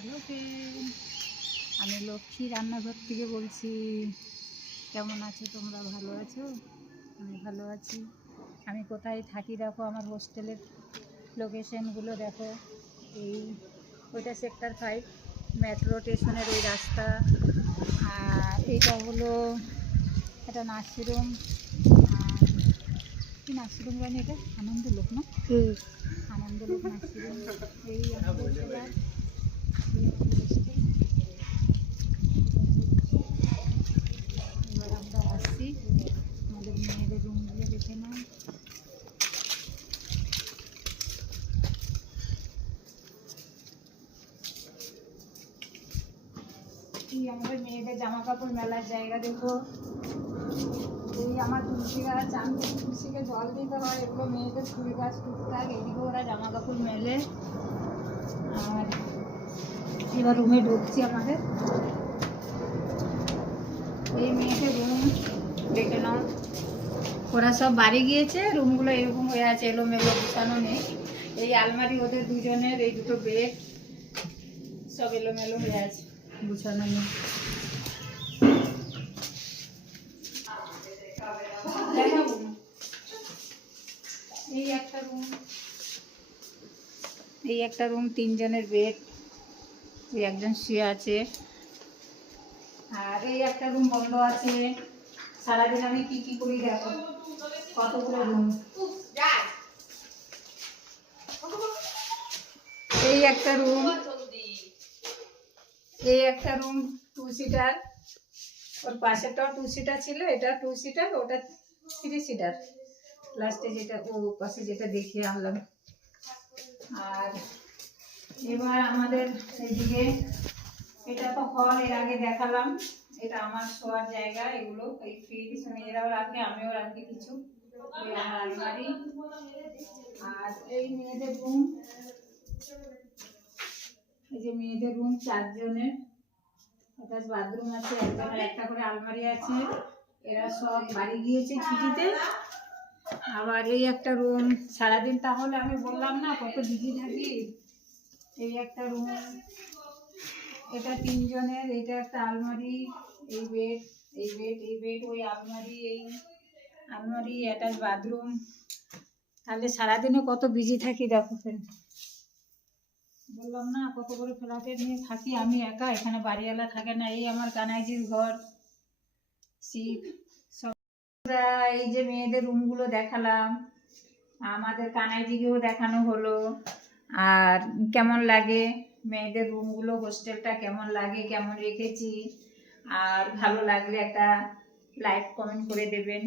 Hello friend, আমি লক্ষ্মী রান্নাঘর থেকে বলছি। কেমন আছো তোমরা? ভালো আছো? আমি ভালো আছি। আমি কোথায় থাকি দেখো, আমার হোস্টেলের লোকেশনগুলো দেখো। এই ওইটা সেক্টর 5, মেট্রো স্টেশনের ওই রাস্তা। আর এইটা হলো একটা নার্সিংরুম। আর কি নার্সিংরুম জানি, এটা আনন্দলোক না? আনন্দলোক নার্সিংরুম। এই আমাদের জেলার এবার আমরা আসছি, আমাদের মেয়েদের রুমগুলো দেখে নাও। এই আমাদের মেয়েদের জামা কাপড় মেলার জায়গা দেখো। এই আমার তুলসী গাছ, আমি তুলসীকে জল দিতে হয়, এগুলো মেয়েদের ফুল গাছ টুকটাক, এদিকে ওরা জামা কাপড় মেলে। আর এবার রুমে ঢুকছি আমাদের। এই মেয়েদের রুম দেখে নাও, ওরা সব বাড়ি গিয়েছে, রুমগুলো এরকম হয়ে আছে, এলোমেলো, গুছানো নেই। এই আলমারি ওদের দুজনের, এই দুটো বেড সব এলোমেলো হয়ে আছে, গুছানো নেই। এই একটা রুম, তিনজনের বেড, ওই একজন শুয়ে আছে। আর এই একটা রুম বন্ধ আছে। সারাদিন আমি কি কি করি দেখো, কতগুলো রুম। এই একটা রুম, টু সিটার। ওর পাশেরটাও টু সিটার ছিল, এটা টু সিটার, ওটা 3 সিটার। লাস্টে যেটা ও পাশে যেটা দেখিয়ে আনলাম। আর এবার আমাদের এইদিকে, এটা তো হল, এর আগে দেখালাম। এটা আমার শোয়ার জায়গা, এগুলো এই ফ্রিজ মেয়েরাও রাখে, আমিও রাখি কিছু। এই আমার আলমারি। আর এই মেয়েদের রুম, এই যে মেয়েদের রুম 4 জনের। একটা বাথরুম আছে, একজনের একটা করে আলমারি আছে। এরা সব বাড়ি গিয়েছে ছুটিতে। আবার এই একটা রুম, সারাদিন তাহলে আমি বললাম না কত বিজি থাকি। এই একটা রুম, এটা 3 জনের, এটা একটা আলমারি, এই বেড, ওই আলমারি, এই আলমারি, অ্যাটাচ বাথরুম। তাহলে সারাদিনে কত বিজি থাকি দেখো ফ্রেন্ড। বললাম না কত করে ফ্ল্যাটে নিয়ে থাকি আমি একা, এখানে বাড়িওয়ালা থাকে না। এই আমার কানাইজির ঘর, শিব সব। এই যে মেয়েদের রুমগুলো দেখালাম, আমাদের কানাইজিকেও দেখানো হলো। আর কেমন লাগে মেয়েদের রুমগুলো, হোস্টেলটা কেমন লাগে, কেমন রেখেছি। আর ভালো লাগলে একটা লাইক কমেন্ট করে দেবেন।